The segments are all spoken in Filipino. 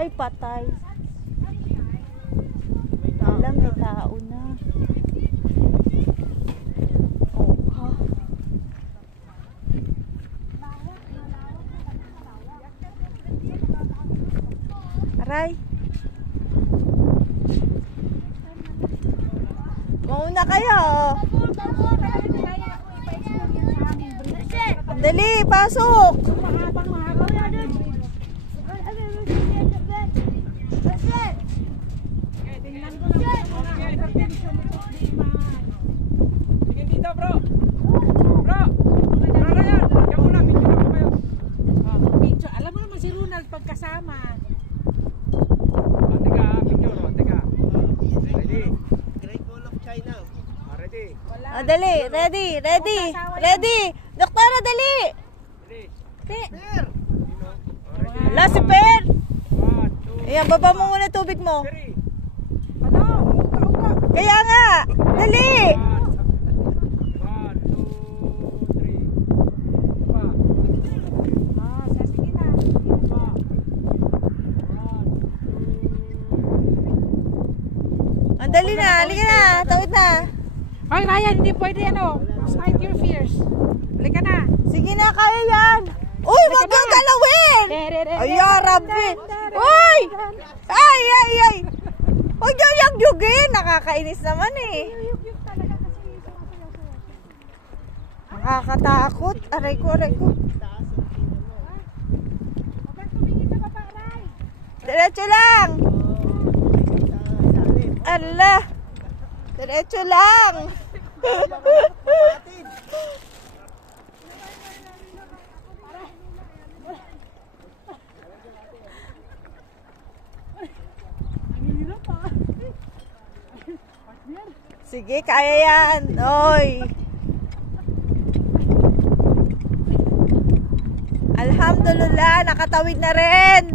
Ay, patay. Alam, may tao na. Oh, ha? Aray. Mauna kayo. Dali, pasok. Alam mo naman si Ronald pagkasama. Dali, ready. Doktora, dali. Wala si Per. Ayan, baba mo muna tubig mo. Kaya nga, dali. Dali na, halika na, tawid na. Ay, Ryan, hindi pwede ano. Fight your fears. Halika na. Sige na, kaya yan. Uy, wag kang galawin. Ay, Rabbi. Uy! Ay. Huwag yung yagyugin. Nakakainis naman eh. Nakakatakot. Aray ko. Diretso lang. Allah. Diretso lang. Sige, kaya yan. Oy. Alhamdulillah, nakatawid na rin.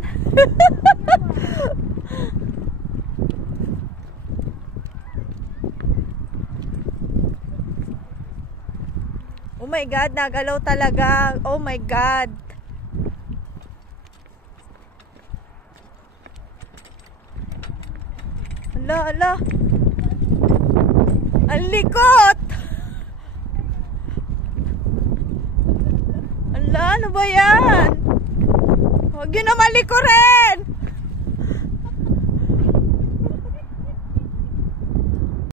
Oh my God, nagalaw talaga. Oh my God. Ala. Ang likot. Ala, ano ba yan? Huwag yun naman likurin.